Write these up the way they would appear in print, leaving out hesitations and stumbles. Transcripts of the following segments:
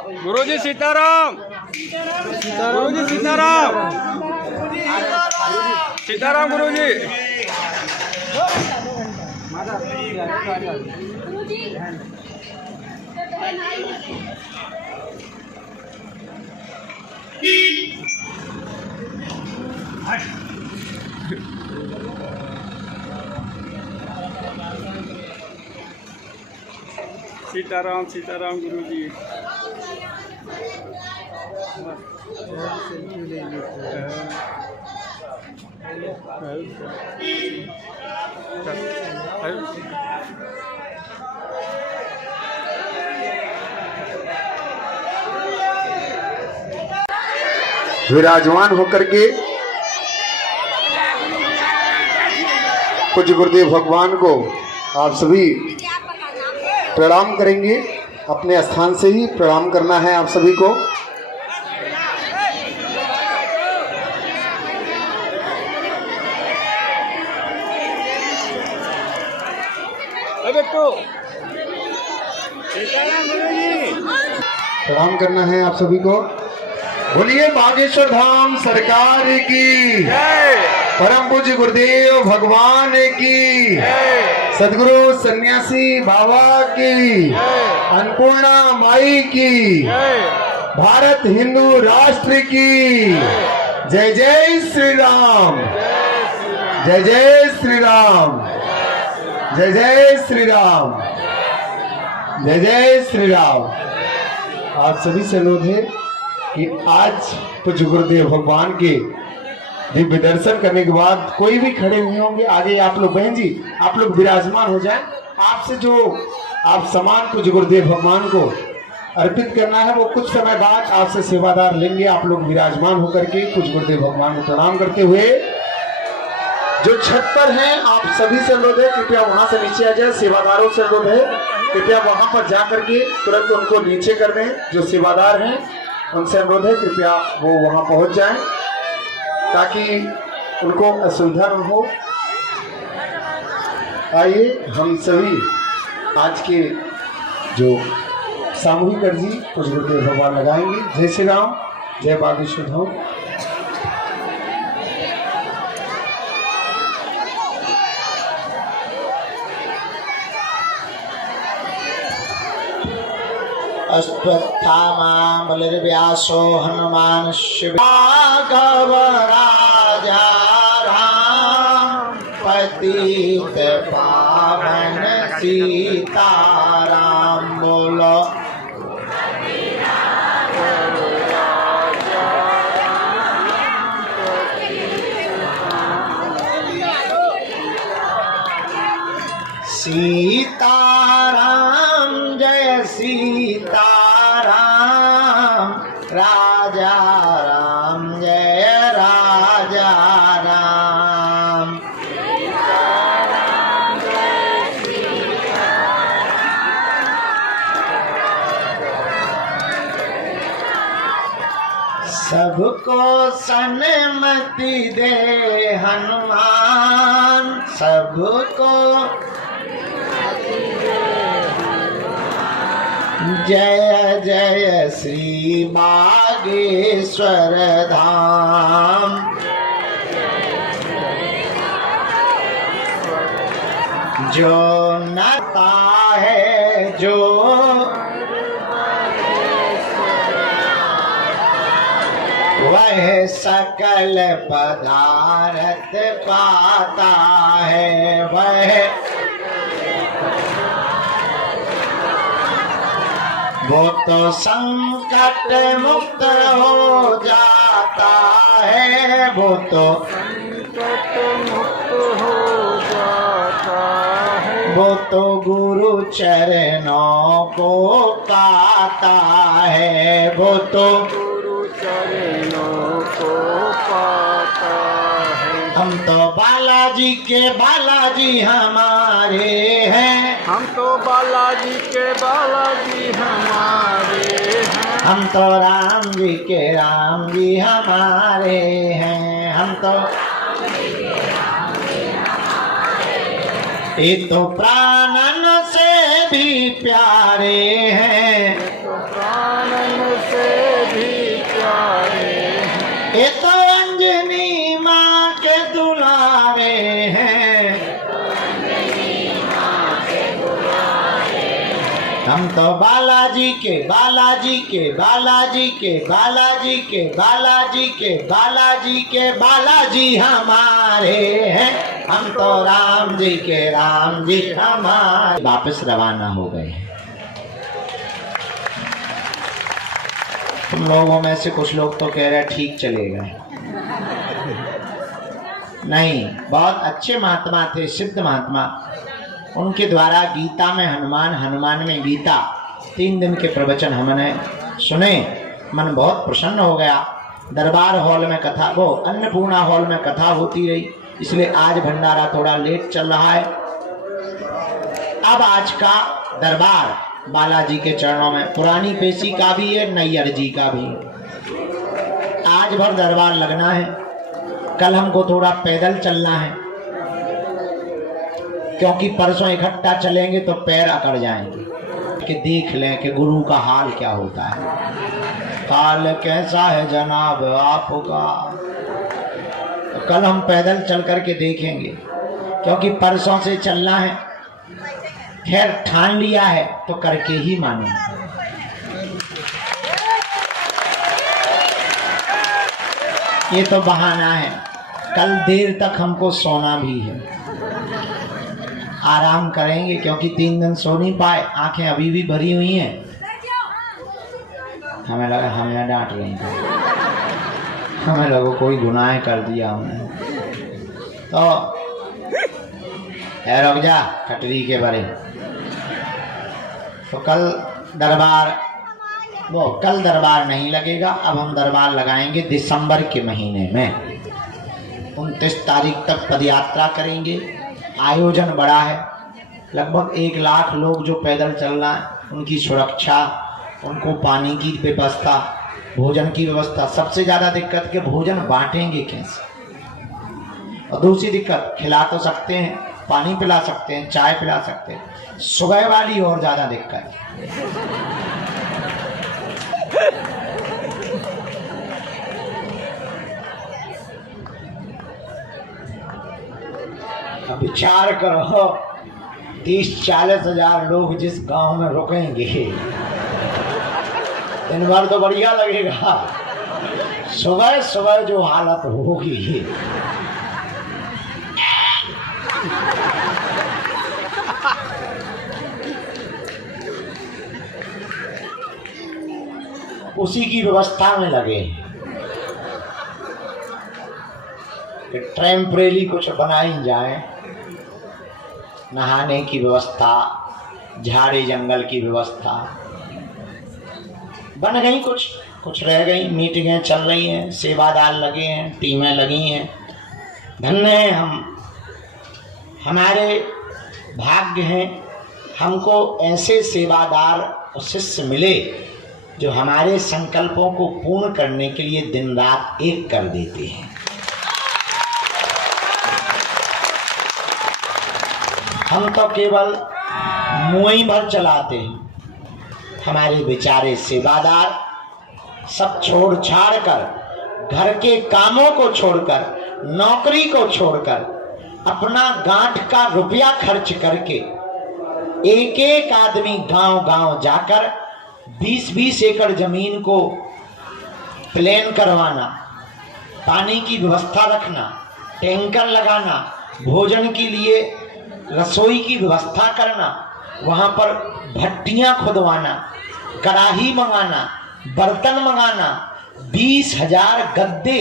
गुरुजी सीताराम। गुरुजी सीताराम। सीताराम गुरुजी। सीताराम सीताराम गुरुजी। विराजमान होकर के पूज्य गुरुदेव भगवान को आप सभी प्रणाम करेंगे। अपने स्थान से ही प्रणाम करना है आप सभी को। प्रणाम करना है आप सभी को। बोलिए बागेश्वर धाम सरकार की, परम पूज्य गुरुदेव भगवान की, सदगुरु सन्यासी बाबा की, अन्नपूर्णा माई की, भारत हिंदू राष्ट्र की। जय जय श्री राम। जय जय श्री राम। जय जय श्री राम। जय जय श्री राम। आप सभी से अनुरोध है कि आज पूज्य गुरुदेव भगवान के दिव्य दर्शन करने के बाद कोई भी खड़े हुए होंगे, आगे आप लोग बहन जी आप लोग विराजमान हो जाएं। आपसे जो आप सामान पूज्य गुरुदेव भगवान को अर्पित करना है वो कुछ समय बाद आपसे सेवादार लेंगे। आप लोग विराजमान होकर के पूज्य गुरुदेव भगवान को प्रणाम करते हुए जो छत पर हैं आप सभी से अनुरोध है कृपया वहां से नीचे आ जाए। सेवादारों से अनुरोध है कृपया वहां पर जा करके तुरंत उनको नीचे कर दें। जो सेवादार हैं उनसे अनुरोध है कृपया वो वहां पहुंच जाएं ताकि उनको असुविधा न हो। आइए हम सभी आज के जो सामूहिक अर्जी पूज्य गुरुदेव भगवान लगाएंगे। जय श्री राम। जय बागेश्वर धाम। अश्वत्थामा बलिर्व्यासो हनुमान राघव राजा राम पतित पावन सीताराम। बोलो सीताराम जय सीताराम। राजा राम जय राजा राम। सबको सन्मति दे हनुमान, सबको जय जय श्री बागेश्वर धाम। जो नता है जो वह सकल पदार्थ पाता है। वह वो तो संकट मुक्त हो जाता है। वो तो संकट मुक्त हो जाता है। वो तो गुरु चरणों को पाता है। वो तो गुरु चरणों को पाता है। हम तो बालाजी के बालाजी हमारे हैं। हम तो बालाजी के बालाजी हमारे हैं। हम तो राम जी के राम जी हमारे हैं। हम तो ये तो प्राणन से भी प्यारे हैं। तो प्राणन ये तो अंजनी माँ के दुलारे हैं, हम तो बालाजी के बालाजी के बालाजी के बालाजी के बालाजी के बालाजी के बालाजी हमारे हैं, हम तो राम जी के राम जी हमारे। वापस रवाना हो गए। तुम लोगों में से कुछ लोग तो कह रहे ठीक चले गए। नहीं, बहुत अच्छे महात्मा थे, सिद्ध महात्मा। उनके द्वारा गीता में हनुमान, हनुमान में गीता, 3 दिन के प्रवचन हमने सुने। मन बहुत प्रसन्न हो गया। दरबार हॉल में कथा, वो अन्नपूर्णा हॉल में कथा होती रही, इसलिए आज भंडारा थोड़ा लेट चल रहा है। अब आज का दरबार बालाजी के चरणों में, पुरानी पेशी का भी है, नैयर जी का भी। आज भर दरबार लगना है। कल हमको थोड़ा पैदल चलना है, क्योंकि परसों इकट्ठा चलेंगे तो पैर अकड़ जाएंगे। कि देख लें कि गुरु का हाल क्या होता है। हाल कैसा है जनाब आपका, तो कल हम पैदल चल करके देखेंगे, क्योंकि परसों से चलना है। खैर ठान लिया है तो करके ही मानेंगे। ये तो बहाना है, कल देर तक हमको सोना भी है। आराम करेंगे, क्योंकि 3 दिन सो नहीं पाए, आंखें अभी भी भरी हुई हैं। हमें लगा हमें डांट रही थी, हमें लोगों कोई गुनाह कर दिया हमने। तो रुक जा कटरी के बारे। तो कल दरबार नहीं लगेगा। अब हम दरबार लगाएंगे दिसंबर के महीने में। 29 तारीख तक पदयात्रा करेंगे। आयोजन बड़ा है, लगभग 1 लाख लोग जो पैदल चलना है, उनकी सुरक्षा, उनको पानी की व्यवस्था, भोजन की व्यवस्था। सबसे ज़्यादा दिक्कत के भोजन बांटेंगे कैसे। और दूसरी दिक्कत, खिला तो सकते हैं, पानी पिला सकते हैं, चाय पिला सकते हैं, सुबह वाली और ज़्यादा दिक्कत। विचार करो, 30-40 हजार लोग जिस गांव में रुकेंगे, दिन भर तो बढ़िया लगेगा। सुबह सुबह जो हालत होगी, उसी की व्यवस्था में लगे कि टेम्परेरी कुछ बनाई जाए। नहाने की व्यवस्था, झाड़ी जंगल की व्यवस्था बन गई, कुछ रह गई। मीटिंगें चल रही हैं, सेवादार लगे हैं, टीमें लगी हैं। धन्य हैं हम, हमारे भाग्य हैं, हमको ऐसे सेवादार और शिष्य मिले जो हमारे संकल्पों को पूर्ण करने के लिए दिन रात एक कर देते हैं। हम तो केवल मुँह भर चलाते हैं। हमारे बेचारे सेवादार सब छोड़ छाड़ कर, घर के कामों को छोड़कर, नौकरी को छोड़कर, अपना गांठ का रुपया खर्च करके एक एक आदमी गांव गांव जाकर 20-20 एकड़ जमीन को प्लेन करवाना, पानी की व्यवस्था रखना, टैंकर लगाना, भोजन के लिए रसोई की व्यवस्था करना, वहाँ पर भट्टियाँ खुदवाना, कड़ाही मंगाना, बर्तन मंगाना, 20,000 गद्दे।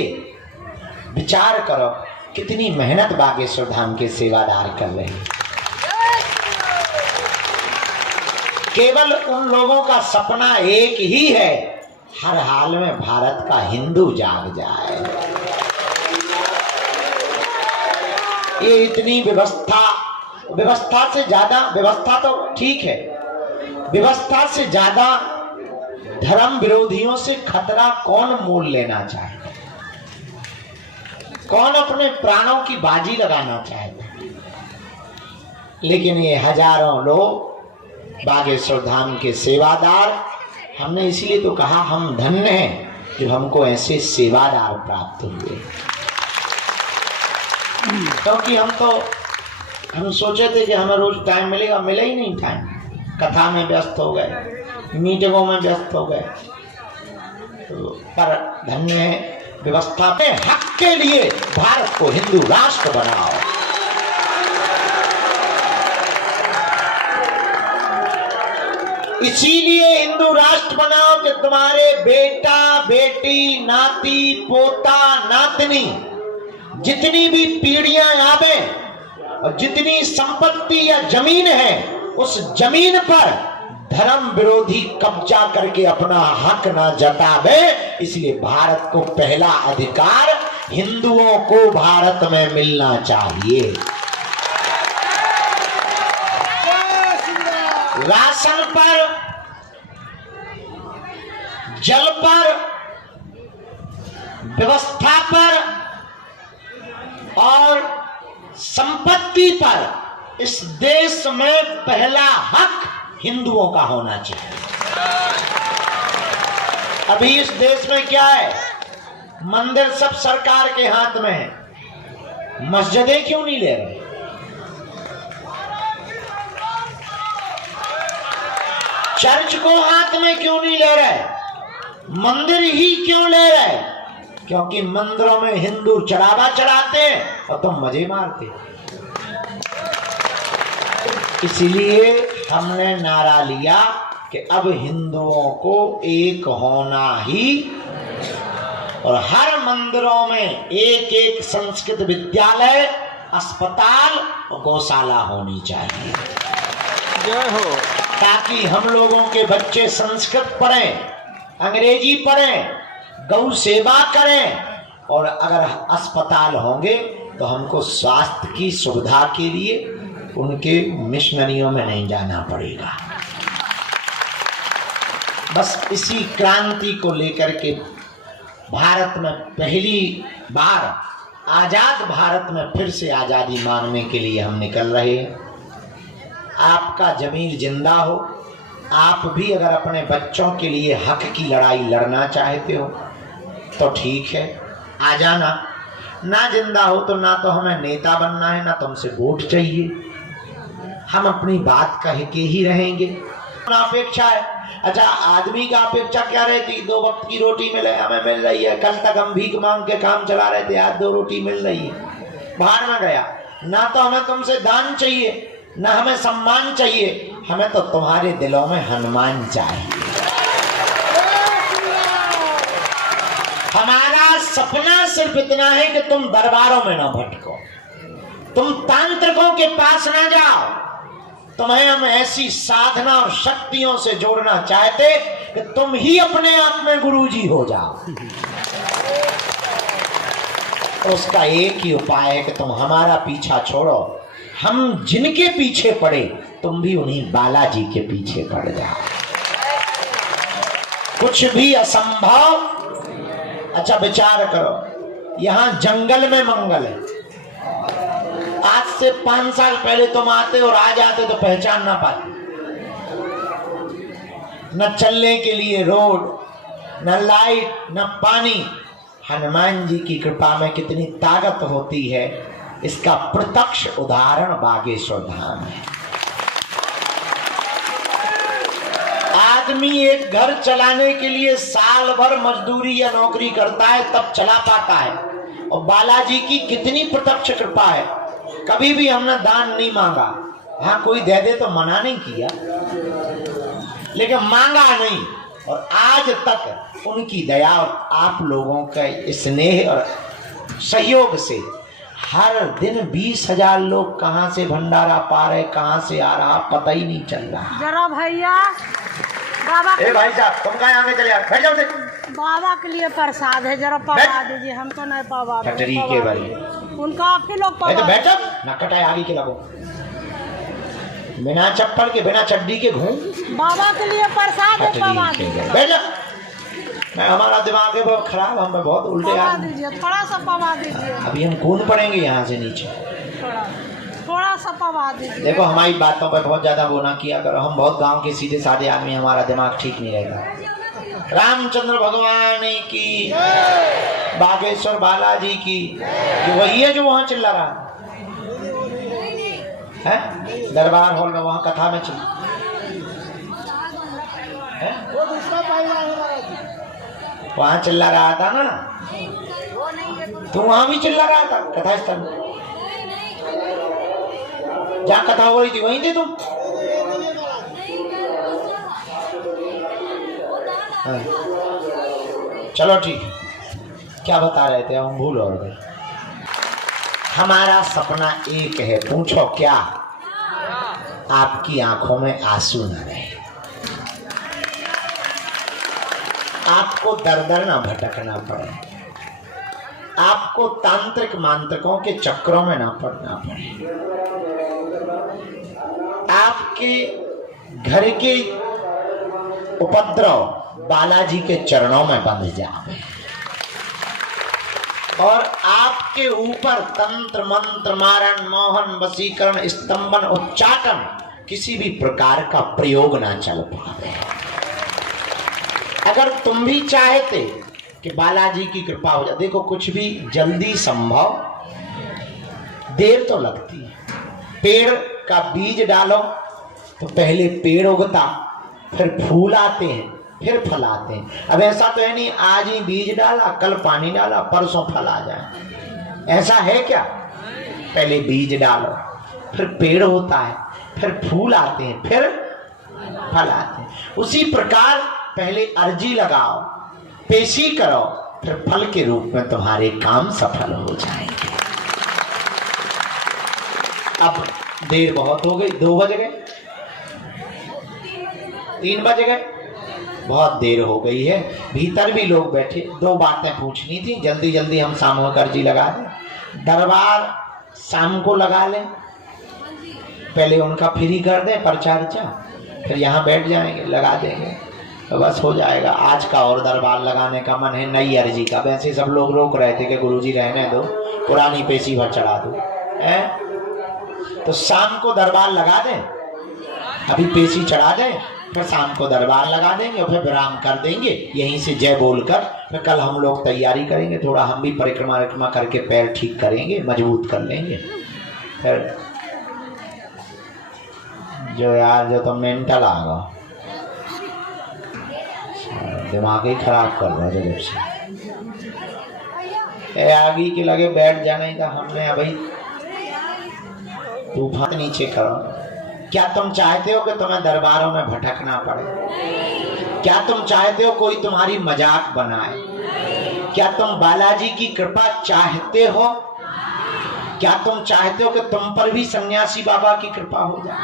विचार करो कितनी मेहनत बागेश्वर धाम के सेवादार कर रहे हैं। केवल उन लोगों का सपना एक ही है, हर हाल में भारत का हिंदू जाग जाए। ये इतनी व्यवस्था से ज्यादा, व्यवस्था तो ठीक है, व्यवस्था से ज्यादा धर्म विरोधियों से खतरा कौन मोल लेना चाहेगा? कौन अपने प्राणों की बाजी लगाना चाहेगा? लेकिन ये हजारों लोग बागेश्वर धाम के सेवादार, हमने इसलिए तो कहा हम धन्य हैं जो हमको ऐसे सेवादार प्राप्त हुए। क्योंकि हम सोचे थे कि हमें रोज टाइम मिलेगा, मिला ही नहीं टाइम। कथा में व्यस्त हो गए, मीटिंगों में व्यस्त हो गए। तो पर धन्य है व्यवस्था पे हक के लिए भारत को हिंदू राष्ट्र बनाओ। इसीलिए हिंदू राष्ट्र बनाओ कि तुम्हारे बेटा बेटी नाती पोता नातनी जितनी भी पीढ़ियां आवे और जितनी संपत्ति या जमीन है उस जमीन पर धर्म विरोधी कब्जा करके अपना हक ना जतावे। इसलिए भारत को पहला अधिकार हिंदुओं को भारत में मिलना चाहिए। राशन पर, जल पर, व्यवस्था पर और संपत्ति पर इस देश में पहला हक हिंदुओं का होना चाहिए। अभी इस देश में क्या है, मंदिर सब सरकार के हाथ में है, मस्जिदें क्यों नहीं ले रहे? चर्च को हाथ में क्यों नहीं ले रहे? मंदिर ही क्यों ले रहे? क्योंकि मंदिरों में हिंदू चढ़ावा चढ़ाते हैं और तुम मजे मारते। इसलिए हमने नारा लिया कि अब हिंदुओं को एक होना ही, और हर मंदिरों में एक एक संस्कृत विद्यालय, अस्पताल और गौशाला होनी चाहिए। जय हो। ताकि हम लोगों के बच्चे संस्कृत पढ़ें, अंग्रेजी पढ़ें, गौ सेवा करें, और अगर अस्पताल होंगे तो हमको स्वास्थ्य की सुविधा के लिए उनके मिशनरियों में नहीं जाना पड़ेगा। बस इसी क्रांति को लेकर के भारत में पहली बार आजाद भारत में फिर से आजादी मांगने के लिए हम निकल रहे हैं। आपका जमीर जिंदा हो, आप भी अगर अपने बच्चों के लिए हक की लड़ाई लड़ना चाहते हो तो ठीक है, आ जाना। ना जिंदा हो तो ना तो हमें नेता बनना है, ना तो हमसे वोट चाहिए। हम अपनी बात कह के ही रहेंगे। अपेक्षा है, अच्छा आदमी का अपेक्षा क्या रहती? 2 वक्त की रोटी मिले, हमें मिल रही है। कल तक हम भीख मांग के काम चला रहे थे, आज 2 रोटी मिल रही है। बाहर में गया, ना तो हमें तुमसे दान चाहिए, ना हमें सम्मान चाहिए, हमें तो तुम्हारे दिलों में हनुमान चाहिए। हमारा सपना सिर्फ इतना है कि तुम दरबारों में ना भटको, तुम तांत्रिकों के पास ना जाओ। तुम्हें हम ऐसी साधना और शक्तियों से जोड़ना चाहते कि तुम ही अपने आप में गुरुजी हो जाओ। तो उसका एक ही उपाय है कि तुम हमारा पीछा छोड़ो, हम जिनके पीछे पड़े तुम भी उन्हीं बालाजी के पीछे पड़ जाओ। कुछ भी असंभव। अच्छा विचार करो, यहां जंगल में मंगल है। आज से 5 साल पहले तुम आते और आ जाते तो पहचान ना पाते। न चलने के लिए रोड, न लाइट, न पानी। हनुमान जी की कृपा में कितनी ताकत होती है, इसका प्रत्यक्ष उदाहरण बागेश्वर धाम है। आदमी एक घर चलाने के लिए साल भर मजदूरी या नौकरी करता है तब चला पाता है, और बालाजी की कितनी प्रत्यक्ष कृपा है। कभी भी हमने दान नहीं मांगा, हाँ कोई दे दे तो मना नहीं किया, लेकिन मांगा नहीं। और आज तक उनकी दया और आप लोगों के स्नेह और सहयोग से हर दिन 20,000 लोग कहाँ से भंडारा पा रहे, कहाँ से आ रहा पता ही नहीं चल रहा। जरा भैया बाबा, ए भाई साहब तुम कहाँ आगे चले यार, बैठ जाओ। बाबा के लिए प्रसाद है, जरा पवा दीजिए, हम तो नहीं पवा। खटरी के भाई उनका आप ही लोग पवा। बैठ जाओ ना, कटाए आगे के लगो, बिना चप्पल के बिना चड्डी के घूम। बाबा के लिए प्रसाद है, पवा दीजिए। बैठ जाओ। मैं हमारा दिमाग है बहुत खराब, हम बहुत उल्टे पवा आ। दीजिए, थोड़ा सा पवा दीजिए। अभी हम कूद पड़ेंगे यहाँ से नीचे। थोड़ा सा पवा दीजिए। देखो हमारी बातों पर बहुत ज्यादा वो ना किया करो, हम बहुत गांव के सीधे साधे आदमी, हमारा दिमाग ठीक नहीं रहेगा। रामचंद्र भगवान की, बागेश्वर बालाजी की। कि वही है जो वहां चिल्ला रहा है दरबार हॉल में, वहां कथा में चिल्ला है? वहां चिल्ला रहा था ना, तो वहां भी चिल्ला रहा था कथा स्थल में। जहां कथा हो रही थी वहीं थे तुम। चलो ठीक है, क्या बता रहे थे हम भूल और गए। हमारा सपना एक है, पूछो क्या? आपकी आंखों में आंसू न रहे, आपको दर दर ना भटकना पड़े, आपको तांत्रिक मांत्रिकों के चक्रों में ना पड़ना पड़े, आपके घर के उपद्रव बालाजी के चरणों में बंध जाए और आपके ऊपर तंत्र मंत्र मारण मोहन वशीकरण स्तंभन उच्चाटन किसी भी प्रकार का प्रयोग ना चल पाए। अगर तुम भी चाहते कि बालाजी की कृपा हो जाए, देखो कुछ भी जल्दी संभव, देर तो लगती है। पेड़ का बीज डालो तो पहले पेड़ उगता, फिर फूल आते हैं, फिर फल आते हैं। अब ऐसा तो है नहीं आज ही बीज डाला, कल पानी डाला, परसों फल आ जाए, ऐसा है क्या? पहले बीज डालो, फिर पेड़ होता है, फिर फूल आते हैं, फिर फल आते हैं। उसी प्रकार पहले अर्जी लगाओ, पेशी करो, फिर फल के रूप में तुम्हारे काम सफल हो जाएंगे। अब देर बहुत हो गई, 2 बज गए, 3 बज गए, बहुत देर हो गई है। भीतर भी लोग बैठे, 2 बातें पूछनी थी, जल्दी जल्दी हम सामूहिक अर्जी लगा दें। दरबार शाम को लगा लें, पहले उनका फ्री कर दें पर्चा अर्चा, फिर यहाँ बैठ जाएंगे, लगा देंगे तो बस हो जाएगा। आज का और दरबार लगाने का मन है, नई अर्जी का। वैसे सब लोग रोक रहे थे कि गुरुजी रहने दो, पुरानी पेशी भर चढ़ा दो, तो शाम को दरबार लगा दें, अभी पेशी चढ़ा दें, फिर शाम को दरबार लगा देंगे और फिर विराम कर देंगे। यहीं से जय बोलकर फिर कल हम लोग तैयारी करेंगे, थोड़ा हम भी परिक्रमा करके पैर ठीक करेंगे, मजबूत कर लेंगे। फिर जो यार जो तो मेंटल आ गया, दिमाग ही खराब कर रहा है जब से आगे के लगे बैठ जाने का हमने अभी तूफान नीचे करो। क्या तुम चाहते हो कि तुम्हें दरबारों में भटकना पड़े? क्या तुम चाहते हो कोई तुम्हारी मजाक बनाए? क्या तुम बालाजी की कृपा चाहते हो? क्या तुम चाहते हो कि तुम पर भी सन्यासी बाबा की कृपा हो जाए?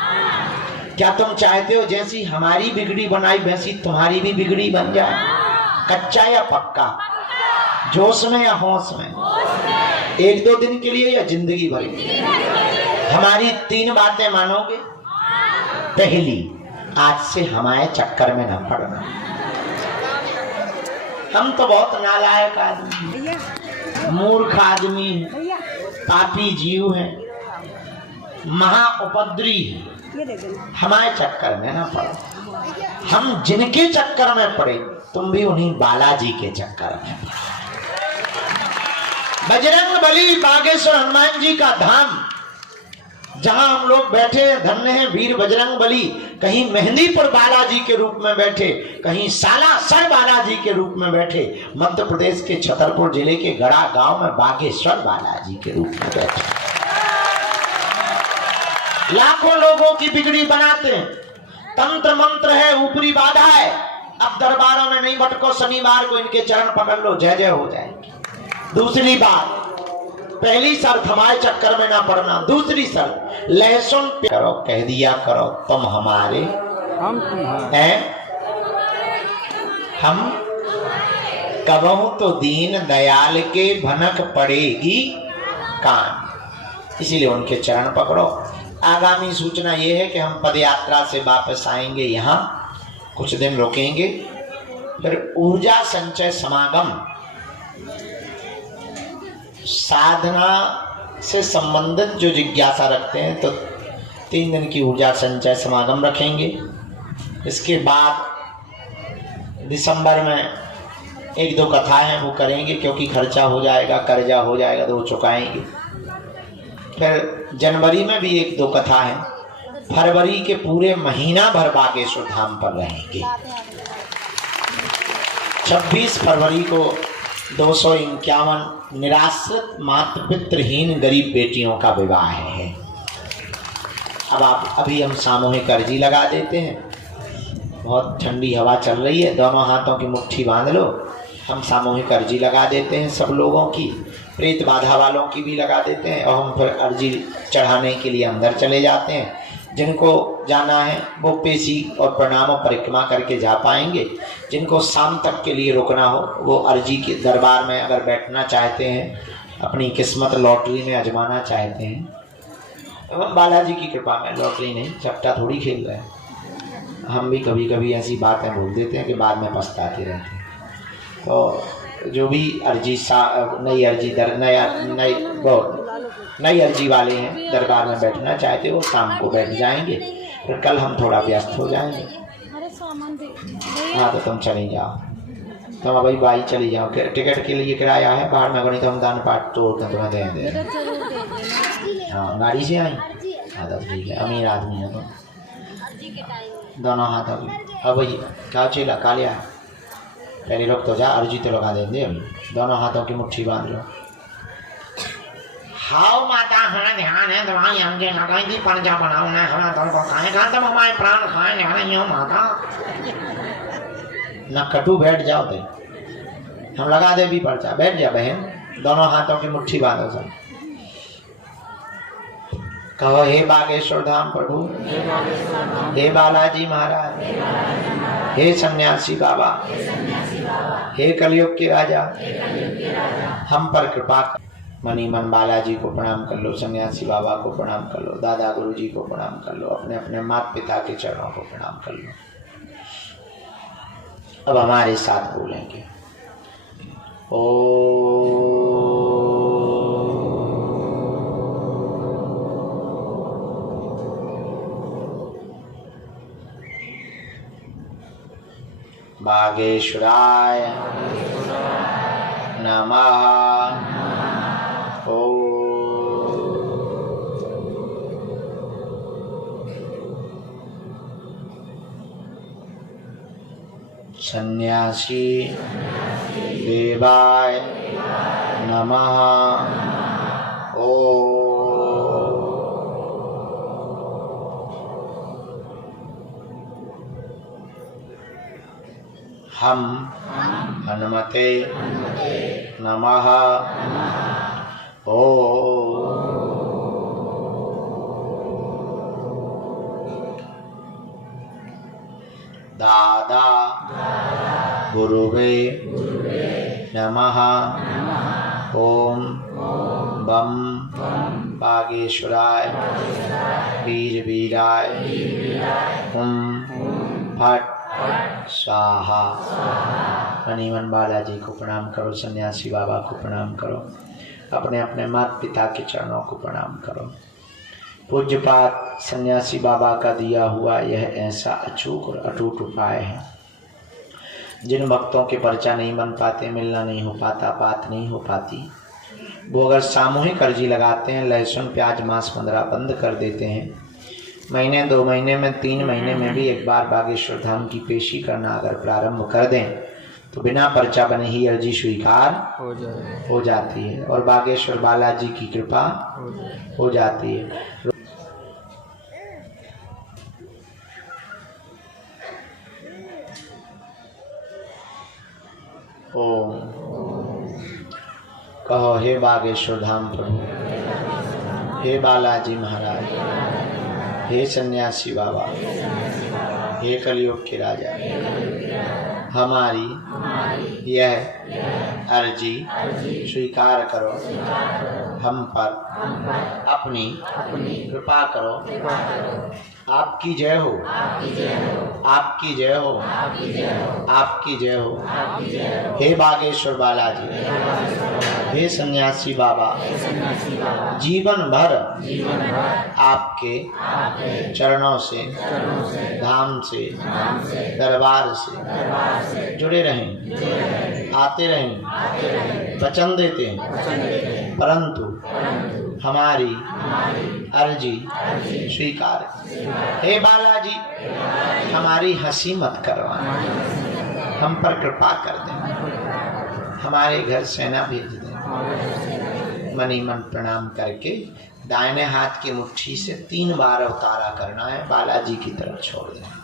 क्या तुम चाहते हो जैसी हमारी बिगड़ी बनाई वैसी तुम्हारी भी बिगड़ी बन जाए? कच्चा या पक्का, जोश में या होश में, 1-2 दिन के लिए या जिंदगी भर के लिए? हमारी 3 बातें मानोगे? पहली, आज से हमारे चक्कर में न पड़ना। हम तो बहुत नालायक आदमी, मूर्ख आदमी है, पापी जीव है, महा उपद्री है, हमारे चक्कर में ना पड़ो। हम जिनके चक्कर में पड़े तुम भी उन्हीं बालाजी के चक्कर में पड़ो। बजरंग बली बागेश्वर हनुमान जी का धाम जहां हम लोग बैठे धन्य हैं वीर बजरंग बली। कहीं मेहंदीपुर बालाजी के रूप में बैठे, कहीं सालासर बालाजी के रूप में बैठे, मध्य प्रदेश के छतरपुर जिले के गड़ा गांव में बागेश्वर बालाजी के रूप में बैठे। लाखों लोगों की बिगड़ी बनाते हैं, तंत्र मंत्र है, ऊपरी बाधा है। अब दरबारों में नहीं भटको, शनिवार को इनके चरण पकड़ लो, जय जय हो जाएगी। दूसरी बात, पहली शर्त हमारे चक्कर में ना पड़ना। दूसरी शर्त, लहसुन करो, कह दिया करो तुम हमारे, हम तुम्हारे हैं। हम कबहू तो दीन दयाल के भनक पड़ेगी कान, इसीलिए उनके चरण पकड़ो। आगामी सूचना ये है कि हम पदयात्रा से वापस आएंगे, यहाँ कुछ दिन रुकेंगे, फिर ऊर्जा संचय समागम, साधना से संबंधित जो जिज्ञासा रखते हैं तो 3 दिन की ऊर्जा संचय समागम रखेंगे। इसके बाद दिसंबर में 1-2 कथाएं हैं वो करेंगे, क्योंकि खर्चा हो जाएगा, कर्जा हो जाएगा तो वो चुकाएंगे। फिर जनवरी में भी 1-2 कथा है। फरवरी के पूरे महीना भर बागेश्वर धाम पर रहेंगे। 26 फरवरी को 251 निराश्रित मातृ पितृहीन गरीब बेटियों का विवाह है। अब अभी हम सामूहिक अर्जी लगा देते हैं। बहुत ठंडी हवा चल रही है, दोनों हाथों की मुट्ठी बांध लो। हम सामूहिक अर्जी लगा देते हैं सब लोगों की, प्रेत बाधा वालों की भी लगा देते हैं, और हम फिर अर्जी चढ़ाने के लिए अंदर चले जाते हैं। जिनको जाना है वो पेशी और प्रणाम और परिक्रमा करके जा पाएंगे। जिनको शाम तक के लिए रुकना हो वो अर्जी के दरबार में अगर बैठना चाहते हैं, अपनी किस्मत लॉटरी में आजमाना चाहते हैं, बालाजी की कृपा में, लॉटरी नहीं, चपटा थोड़ी खेल रहे हैं। हम भी कभी कभी ऐसी बातें बोल देते हैं कि बाद में पछताते रहते हैं। तो जो भी अर्जी नई अर्जी वाले हैं दरबार में बैठना चाहते वो शाम को बैठ जाएंगे, फिर कल हम थोड़ा व्यस्त हो जाएंगे। हाँ तो तुम चली जाओ, तुम भाई बाई चली जाओ। टिकट के लिए किराया है बाहर में, बनी तो हम दान पाठ तोड़ कर तुम्हें दे दें। हाँ गाड़ी से आई, हाँ तो ठीक है, अमीर आदमी है तो दोनों हाथ अभी। अब भाई क्या चेला का लिया, पहले रुक तो जा, अर्जी तो लगा देंगे। अभी दोनों हाथों की मुट्ठी बांध लो। हाउ माता हमें ध्यान है, दवाई हमके लगाई थी, पंजा बनाओ ना, हमें तुमको खाएगा तब हमारे प्राण खाए नहीं हो माता। न कटू, बैठ जाओ थे, हम लगा दे भी पर्चा। बैठ जा बहन, दोनों हाथों की मुट्ठी बांधो सब। कहो हे बागेश्वर धाम प्रभु, हे बालाजी महाराज, हे सन्यासी बाबा, हे कलयुग के राजा, हम पर कृपा कर। मनी मन बालाजी को प्रणाम कर लो, सन्यासी बाबा को प्रणाम कर लो, दादा गुरु जी को प्रणाम कर लो, अपने अपने माता पिता के चरणों को प्रणाम कर लो। अब हमारे साथ बोलेंगे ओ बागेश्वराय नमः। सन्यासी देवाय नमः। ओम हम हनुमते नमः। ओम दादा गुरुवे नमः। ओम बम बागेश्वराय वीर वीराय फट स्वाहा। मणिमन बालाजी को प्रणाम करो, सन्यासी बाबा को प्रणाम करो, अपने अपने माता पिता के चरणों को प्रणाम करो। पूज्यपात सन्यासी बाबा का दिया हुआ यह ऐसा अचूक और अटूट उपाय है। जिन भक्तों के पर्चा नहीं बन पाते, मिलना नहीं हो पाता, बात नहीं हो पाती, वो अगर सामूहिक अर्जी लगाते हैं, लहसुन प्याज मांस 15 बंद कर देते हैं, महीने 2 महीने में 3 महीने में भी एक बार बागेश्वर धाम की पेशी करना अगर प्रारंभ कर दें तो बिना पर्चा बने ही अर्जी स्वीकार हो जाती है और बागेश्वर बालाजी की कृपा हो जाती है। ओम कहो हे बागेश्वर धाम प्रभु, हे बालाजी महाराज, हे सन्यासी बाबा, हे कलयुग के राजा, हमारी यह अर्जी स्वीकार करो, हम पर अपनी कृपा करो। आपकी जय हो, आपकी जय हो, आपकी जय हो। हे बागेश्वर बालाजी, हे सन्यासी बाबा, जीवन भर आपके चरणों से, धाम से, दरबार से जुड़े रहें, आते रहें, वचन देते हैं, परंतु हमारी अर्जी स्वीकार। हे बालाजी, हमारी हंसी मत करवाना, हम पर कृपा कर दें, हमारे घर सेना भेज दें। मनी मन प्रणाम करके दाहिने हाथ की मुट्ठी से 3 बार अवतारा करना है, बालाजी की तरफ छोड़ देना।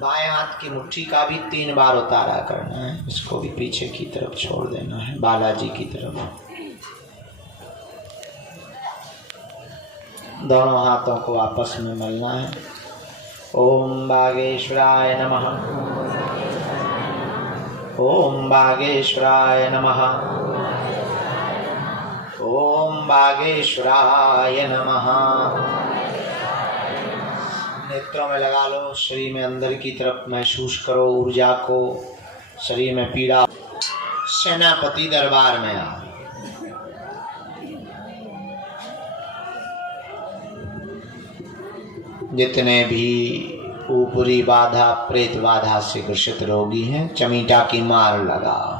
बाएं हाथ की मुट्ठी का भी 3 बार उतारा करना है, इसको भी पीछे की तरफ छोड़ देना है, बालाजी की तरफ। दोनों हाथों को आपस में मलना है। ओम बागेश्वराय नमः, ओम बागेश्वराय नमः, ओम बागेश्वराय नमः। नेत्रों में लगा लो, शरीर में अंदर की तरफ महसूस करो ऊर्जा को, शरीर में पीड़ा। सेनापति दरबार में आओ। जितने भी ऊपरी बाधा, प्रेत बाधा से ग्रसित रोगी हैं, चमीटा की मार लगाओ।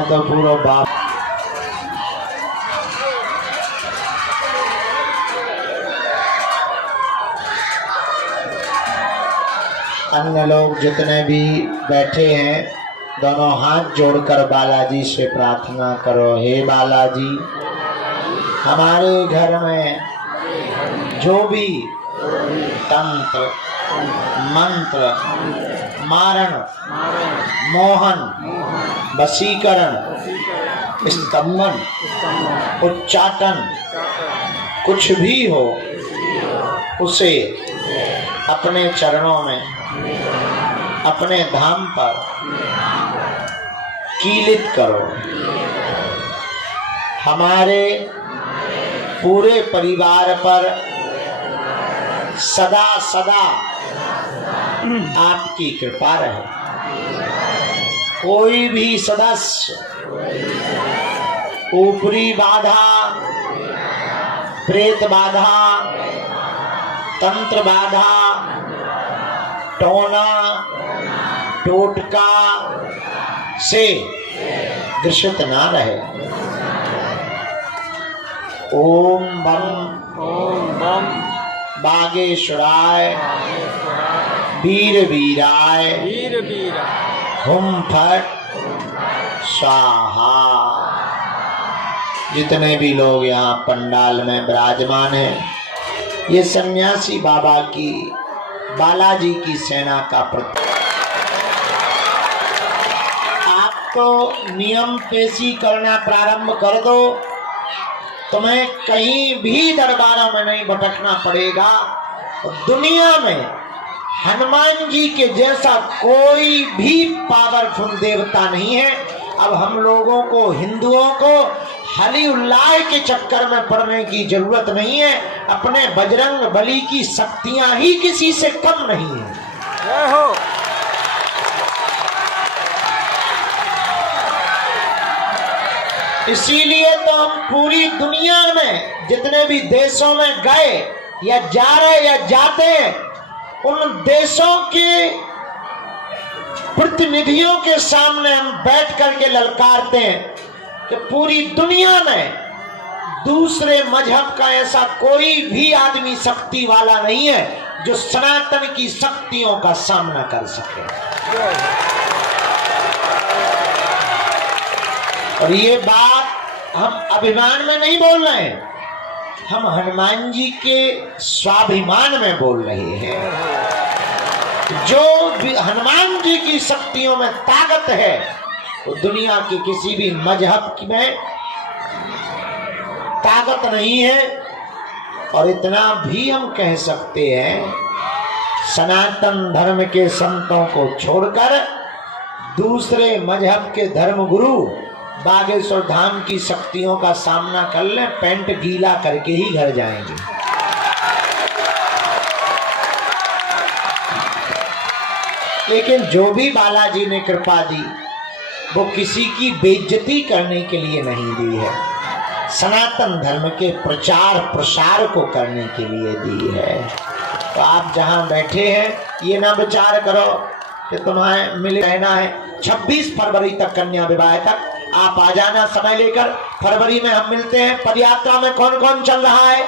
तो पूरा बाप अन्य लोग जितने भी बैठे हैं, दोनों हाथ जोड़कर बालाजी से प्रार्थना करो। हे बालाजी, हमारे घर में जो भी तंत्र, मंत्र, मारण, मोहन, वशीकरण, स्तंभन, उच्चाटन कुछ भी हो, उसे अपने चरणों में, अपने धाम पर कीलित करो। हमारे पूरे परिवार पर सदा सदा आपकी कृपा रहे। कोई भी सदस्य ऊपरी बाधा, प्रेत बाधा, तंत्र बाधा, टोना टोटका से ग्रसित ना रहे। ओम बम बागेश्वराय वीर वीराय हुम फट स्वाहा। जितने भी लोग यहाँ पंडाल में विराजमान हैं, ये सन्यासी बाबा की, बालाजी की सेना का प्रतीक। आप तो नियम पेशी करना प्रारंभ कर दो, तुम्हें कहीं भी दरबारों में नहीं भटकना पड़ेगा। दुनिया में हनुमान जी के जैसा कोई भी पावरफुल देवता नहीं है। अब हम लोगों को, हिंदुओं को हली उल्लाह के चक्कर में पड़ने की जरूरत नहीं है। अपने बजरंग बली की शक्तियां ही किसी से कम नहीं है। जय हो। इसीलिए तो हम पूरी दुनिया में जितने भी देशों में गए या जा रहे या जाते हैं, उन देशों के प्रतिनिधियों के सामने हम बैठ करके ललकारते हैं कि पूरी दुनिया में दूसरे मजहब का ऐसा कोई भी आदमी शक्ति वाला नहीं है जो सनातन की शक्तियों का सामना कर सके। और ये बात हम अभिमान में नहीं बोल रहे हैं, हम हनुमान जी के स्वाभिमान में बोल रहे हैं। जो भी हनुमान जी की शक्तियों में ताकत है वो दुनिया के किसी भी मजहब में ताकत नहीं है। और इतना भी हम कह सकते हैं, सनातन धर्म के संतों को छोड़कर दूसरे मजहब के धर्मगुरु बागेश्वर धाम की शक्तियों का सामना कर ले, पैंट गीला करके ही घर जाएंगे। लेकिन जो भी बालाजी ने कृपा दी वो किसी की बेइज्जती करने के लिए नहीं दी है, सनातन धर्म के प्रचार प्रसार को करने के लिए दी है। तो आप जहां बैठे हैं ये ना विचार करो कि तुम्हें मिल रहना है। 26 फरवरी तक कन्या विवाह तक आप आ जाना समय लेकर। फरवरी में हम मिलते हैं। पदयात्रा में कौन कौन चल रहा है,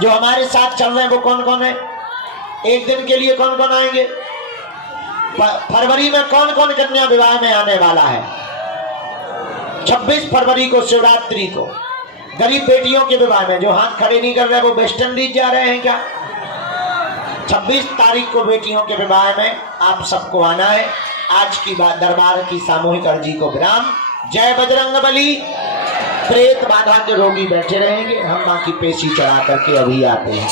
जो हमारे साथ चल रहे हैं वो कौन कौन है, एक दिन के लिए कौन कौन आएंगे, फरवरी में कौन कौन कन्या विवाह में आने वाला है। 26 फरवरी को शिवरात्रि को गरीब बेटियों के विवाह में, जो हाथ खड़े नहीं कर रहे वो वेस्ट इंडीज जा रहे हैं क्या। 26 तारीख को बेटियों के विवाह में आप सबको आना है। आज की बात दरबार की सामूहिक अर्जी को विराम। जय बजरंगबली। प्रेत बाधा के रोगी बैठे रहेंगे, हम मां की पेशी चढ़ा करके अभी आते हैं।